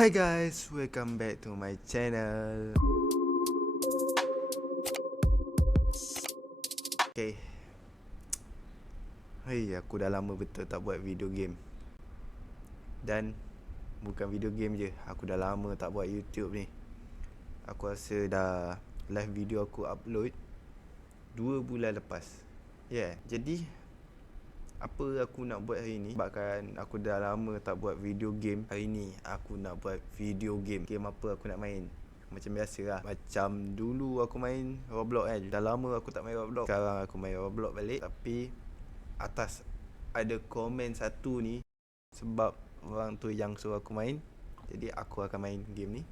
Hi guys, welcome back to my channel. Okay. Hei, aku dah lama betul tak buat video game. Dan bukan video game je, aku dah lama tak buat YouTube ni. Aku rasa dah live video aku upload 2 bulan lepas. Jadi apa aku nak buat hari ni, sebabkan aku dah lama tak buat video game. Hari ni aku nak buat video game. Game apa aku nak main? Macam biasa lah. Macam dulu aku main Roblox kan. Dah lama aku tak main Roblox. Sekarang aku main Roblox balik. Tapi atas ada komen satu ni, sebab orang tu yang suruh aku main, jadi aku akan main game ni.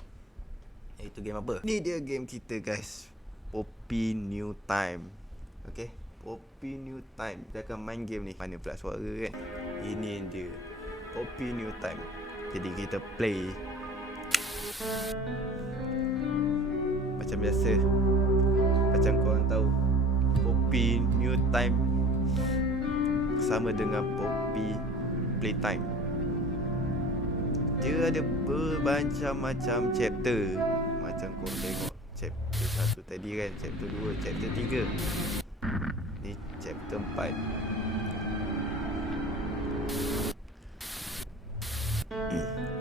Iaitu game apa? Ni dia game kita guys, Poppy New Time. Okay, Poppy New Time. Kita akan main game ni. Mana pula suara kan? Ini dia, Poppy New Time. Jadi kita play. Macam biasa, macam korang tahu, Poppy New Time sama dengan Poppy Playtime. Dia ada bermacam-macam chapter. Macam korang tengok chapter 1 tadi kan, chapter 2, chapter 3. Ni chapter 4.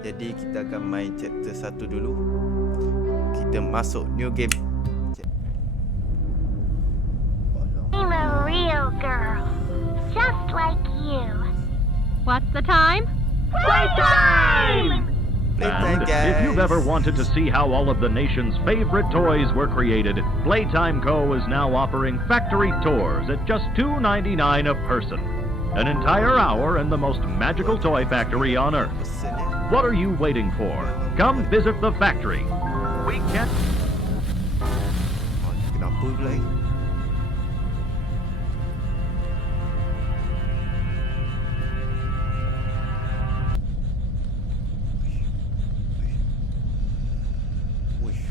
Jadi kita akan main chapter 1 dulu. Kita masuk new game. I'm a real girl, just like you. What's the time? Playtime! Playtime, And guys. if you've ever wanted to see how all of the nation's favorite toys were created, Playtime Co. is now offering factory tours at just $2.99 a person. An entire hour in the most magical toy factory on Earth. Pesen eh. What are you waiting for? Come visit the factory. We can't... Oh, kenapa pula ni? Uish,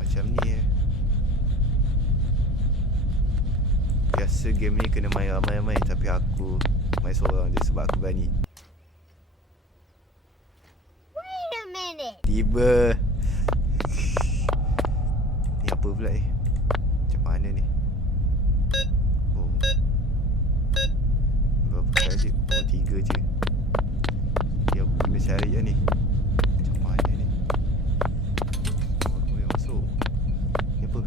macam ni eh. Biasa game ni kena main ramai-ramai, tapi aku main seorang je sebab aku berani. Wait a minute. Tiba. Ni apa pula ni? Macam mana ni? Oh, berapa kali? Oh, 3 je. Jadi aku kena cari je ni. Macam mana ni? Oh, aku boleh masuk. Ni apa?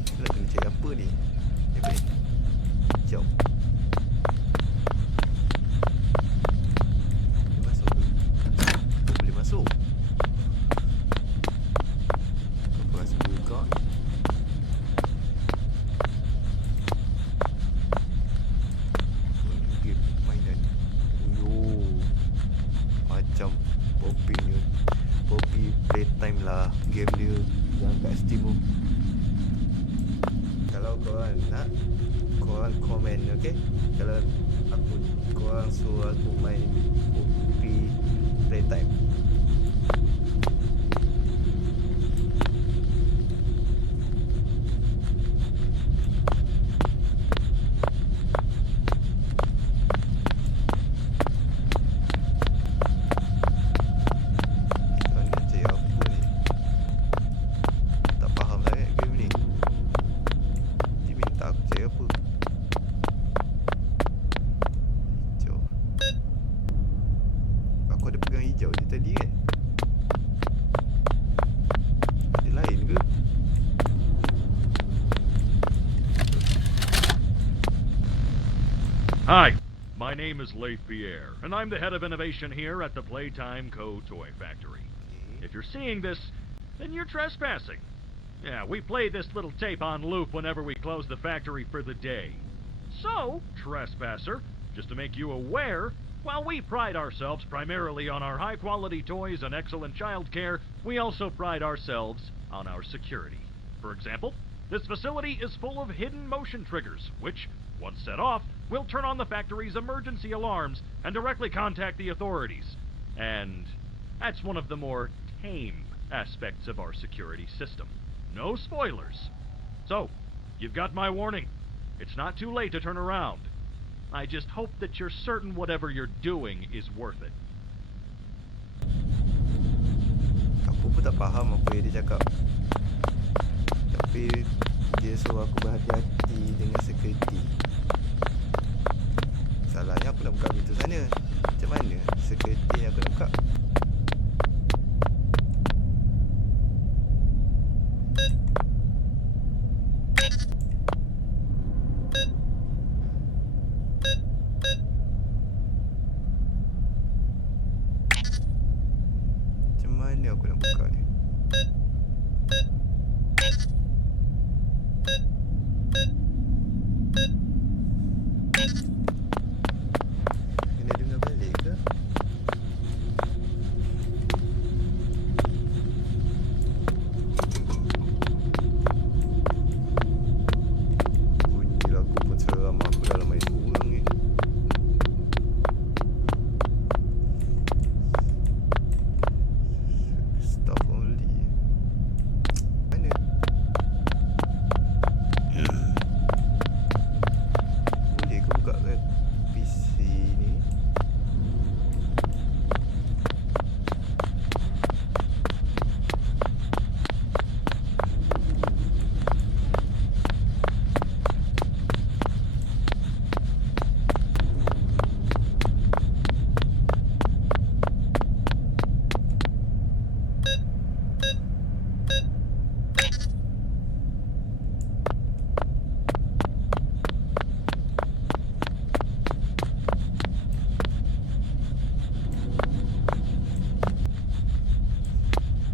Kita nak kena cari apa ni? Ni apa ni? Jom. Boleh masuk ke? Oh, boleh masuk. Aku rasa buka. Oh, ni game mainan. Yo, macam Poppy Playtime lah game dia yang kat Steam tu. Kalau korang nak, korang komen, okay? Kalau korang suruh aku main Poppy Playtime. Korang nak cari apa ni? Tak faham sangat game ni. Dia minta aku cari apa? Hijau. Aku ada pegang hijau je tadi kan? Ada lain ke? Hi, my name is Leif Pierre, and I'm the head of innovation here at the Playtime Co. Toy Factory. If you're seeing this, then you're trespassing. Yeah, we play this little tape on loop whenever we close the factory for the day. So, trespasser, just to make you aware, while we pride ourselves primarily on our high-quality toys and excellent child care, we also pride ourselves on our security. For example, this facility is full of hidden motion triggers, which, once set off, will turn on the factory's emergency alarms and directly contact the authorities. And that's one of the more tame aspects of our security system. No spoilers. So, you've got my warning. It's not too late to turn around. I just hope that you're certain whatever you're doing is worth it. Aku pun tak faham apa yang dia cakap. Tapi dia suruh aku berhati-hati dengan security. Salahnya aku nak buka pintu sana. Macam mana security yang aku nak buka? Macam mana aku nak buka ni? Kena dengar balik ke? Bunyi lagu pun seram. Aku dalam main seorang ni. Staff only. Mana? Boleh ke buka kat PC ni?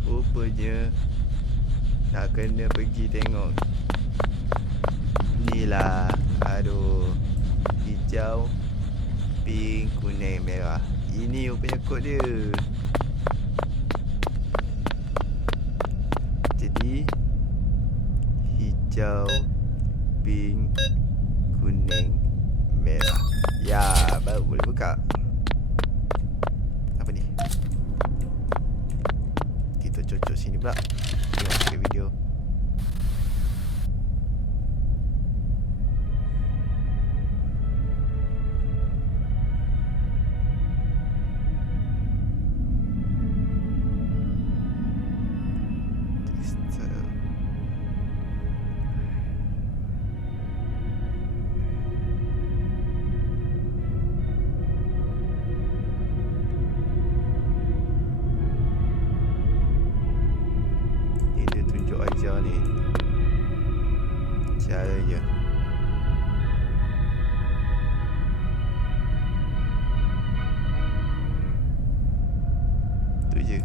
Rupanya nak kena pergi tengok. Ni lah. Aduh. Hijau, pink, kuning, merah. Ini rupanya kod dia. Jadi hijau, pink, kuning, merah. Ya, baru boleh buka. Apa ni? Kita cocok sini pula. Tengok sikit video. Ni dia tunjuk ajar ni. Caranya. Tu je.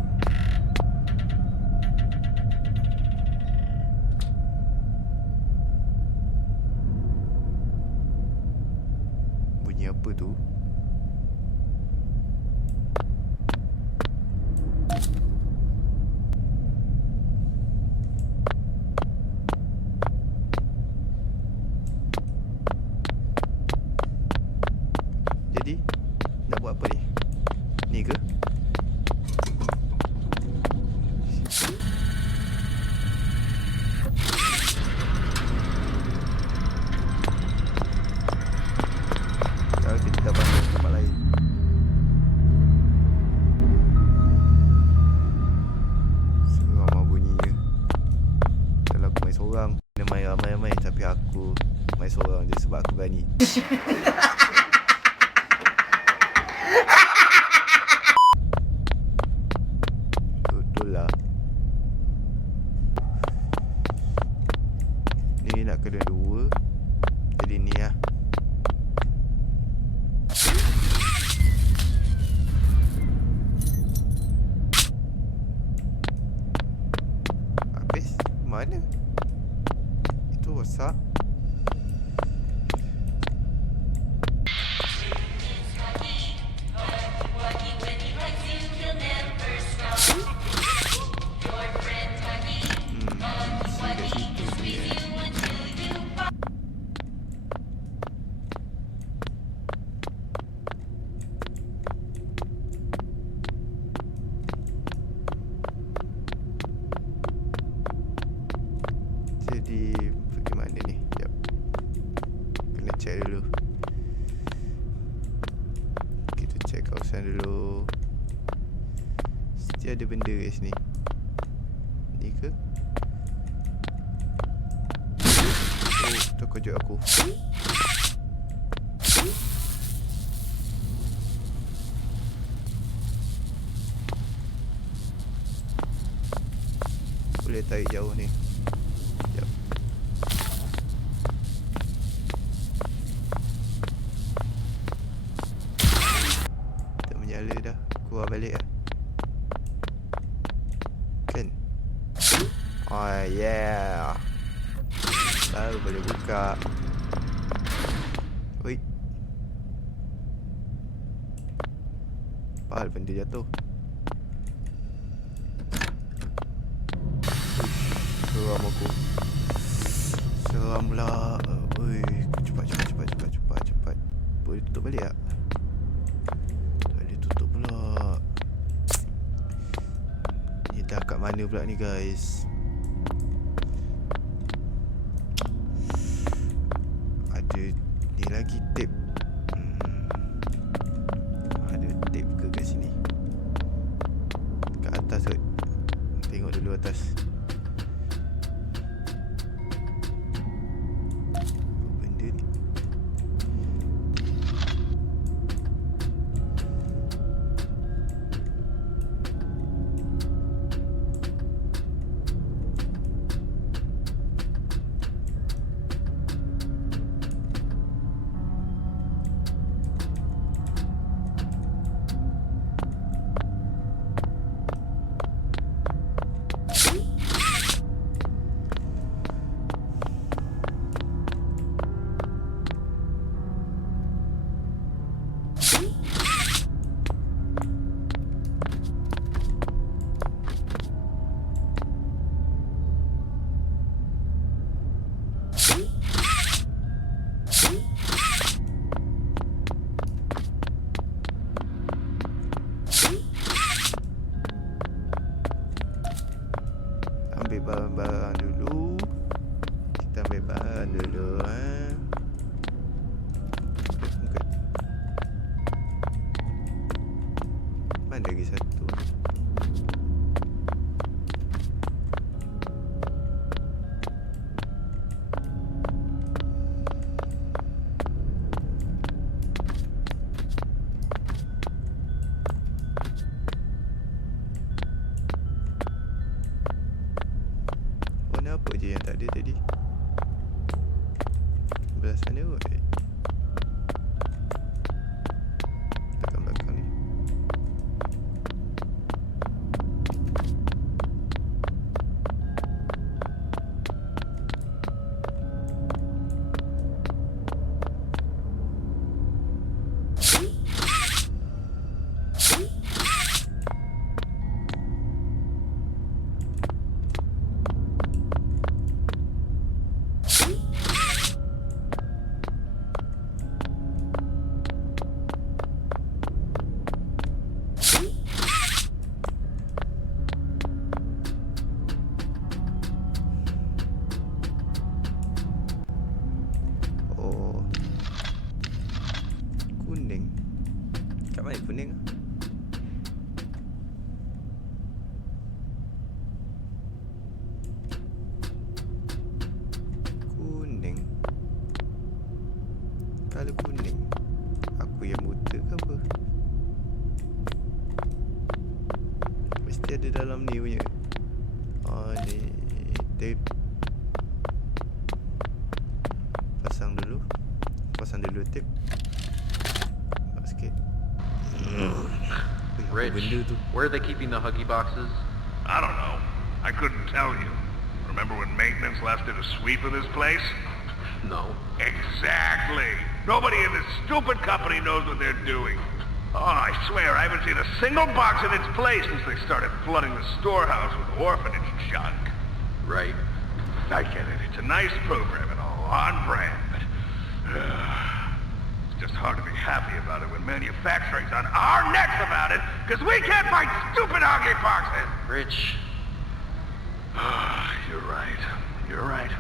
Bunyi apa tu? Jadi nak buat apa ni? Ni ke? Kalau kita dah pasang tempat lain. Seram lah bunyinya. Kalau aku main seorang, kena main ramai-ramai. Tapi aku main seorang je sebab aku berani. Betul lah. Ni nak kena dua. Jadi ni lah. Habis? Mana? Itu rosak. Kat situ dia. Jadi pergi mana ni? Pasang dulu. Mesti ada benda kat sini. Ni ke? Oh, terkejut aku. Boleh tarik jauh ni. Sekejap. Tak menyala dah. Keluar balik lah. Kan? Oh yeah. Baru boleh buka. Oi. Pahal benda jatuh. Seram aku. Seram pula. Ui, cepat. Boleh tutup balik tak? Tak boleh tutup pula. Ni dah kat mana pula ni guys? Ada ni lagi tape. Ada tape ke kat sini? Kat atas kot. Tengok dulu atas. Ambil barang-barang dulu. Kita ambil barang dulu Mana lagi satu? Warna apa je yang tak ada tadi? Belah sana kot. Belakang-belakang ni. Oh. Kuning. Kat mana kuning? Kuning. Kalau kuning, aku yang buta ke apa? Mesti ada dalam ni punya. Oh ni tape. Pasang dulu tape. Nampak sikit. Rich, where are they keeping the Huggy boxes? I don't know. I couldn't tell you. Remember when maintenance left did a sweep of this place? No. Exactly. Nobody in this stupid company knows what they're doing. Oh, I swear, I haven't seen a single box in its place since they started flooding the storehouse with orphanage junk. Right. I get it. It's a nice program and all, on brand, but it's just hard to be happy about it when manufacturing's on our necks about it, because we can't find stupid Huggy boxes! Rich. You're right. You're right.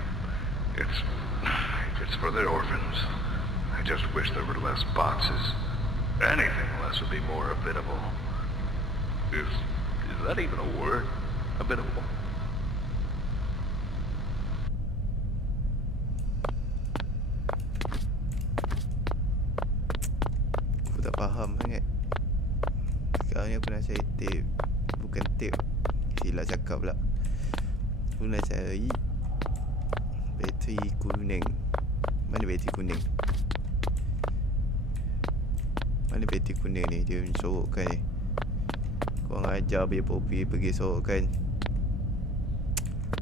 It's for the orphans. I just wish there were less boxes. Anything less would be more habitable. Is that even a word? Habitable? Aku tak faham sangat. Sekarang ni aku nak cari tape. Bukan tape, silap cakap pula. Aku nak cari bateri kuning. Mana bateri kuning? Mana bateri kuning ni? Dia sorokkan ni. Korang ajar biar Poppy pergi sorokkan.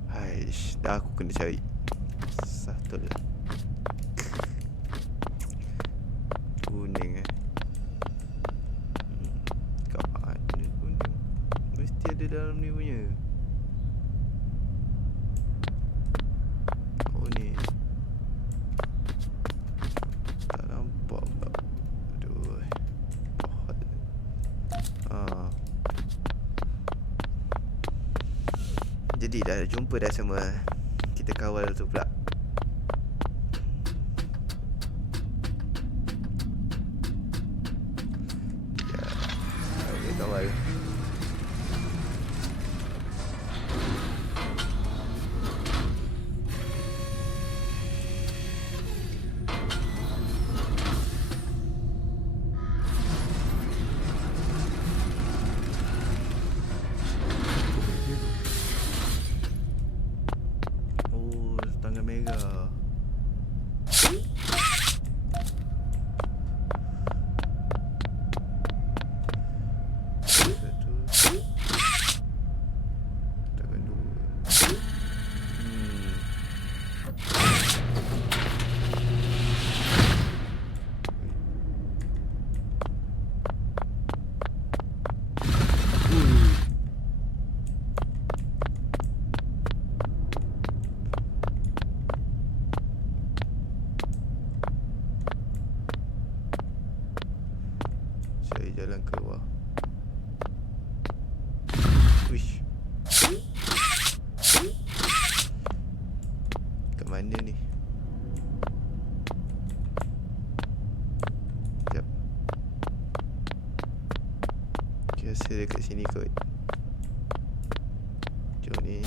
Haish, dah aku kena cari. Satu lah. Kuning Kat mana kuning? Mesti ada dalam ni punya. Oh ni. Tak nampak pula. Aduh. Jadi dah jumpa dah semua. Kita kawal tu pula. Ya, kita kawal. Tangga merah. Satu. Tangan dua. Cari jalan keluar. Wish. Kat mana ni? Sekejap. Rasa dekat sini kot. Jom ni.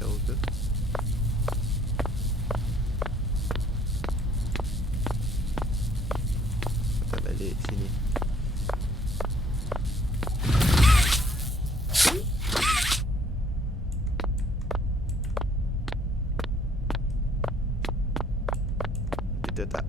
Jauh ke? Tak balik sini. Betul tak?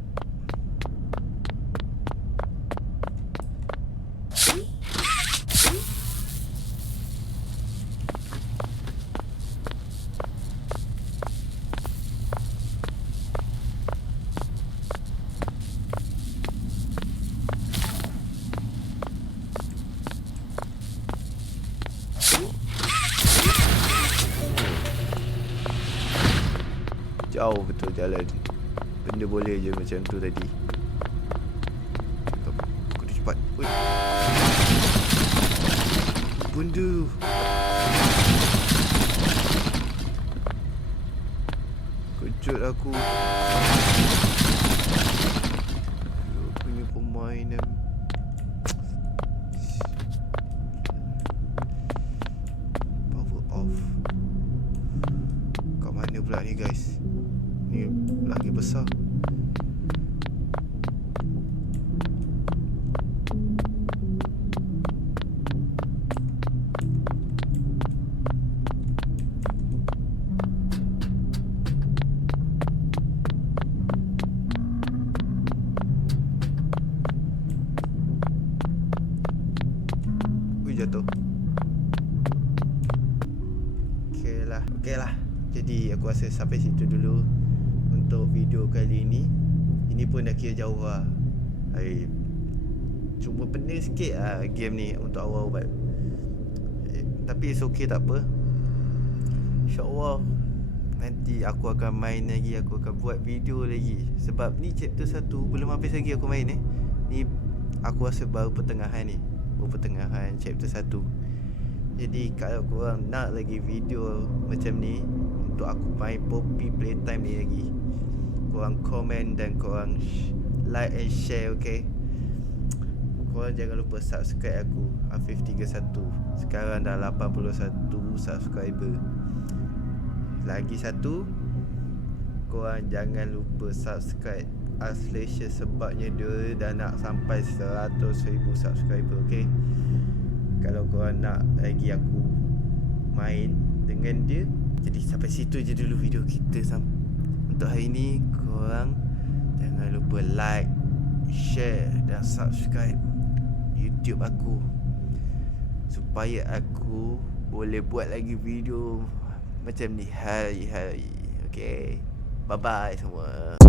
Jauh betul jalan. Benda boleh je macam tu tadi. Aku dah cepat. Ui. Benda. Kejut aku. Dia punya permainan. Power off. Kat mana pula ni guys? Ni lagi besar. Ui, jatuh. Okey lah. Jadi aku rasa sampai situ dulu untuk video kali ini. Ini pun dah kira jauh lah. Cuma pening sikit lah game ni untuk awal buat. Tapi it's okay, tak apa. InsyaAllah nanti aku akan main lagi. Aku akan buat video lagi. Sebab ni chapter 1 belum habis lagi aku main Ni aku rasa baru pertengahan ni. Baru pertengahan chapter 1. Jadi kalau korang nak lagi video macam ni untuk aku main Poppy Playtime ni lagi, korang komen dan korang like and share, okay? Korang jangan lupa subscribe aku, Afif31. Sekarang dah 81 subscriber. Lagi satu, korang jangan lupa subscribe Aslasia sebabnya dia dah nak sampai 100,000 subscriber, okay? Kalau korang nak lagi aku main dengan dia, jadi sampai situ je dulu video kita untuk hari ni. Korang jangan lupa like, share dan subscribe YouTube aku supaya aku boleh buat lagi video macam ni hari-hari. Okay, bye bye semua.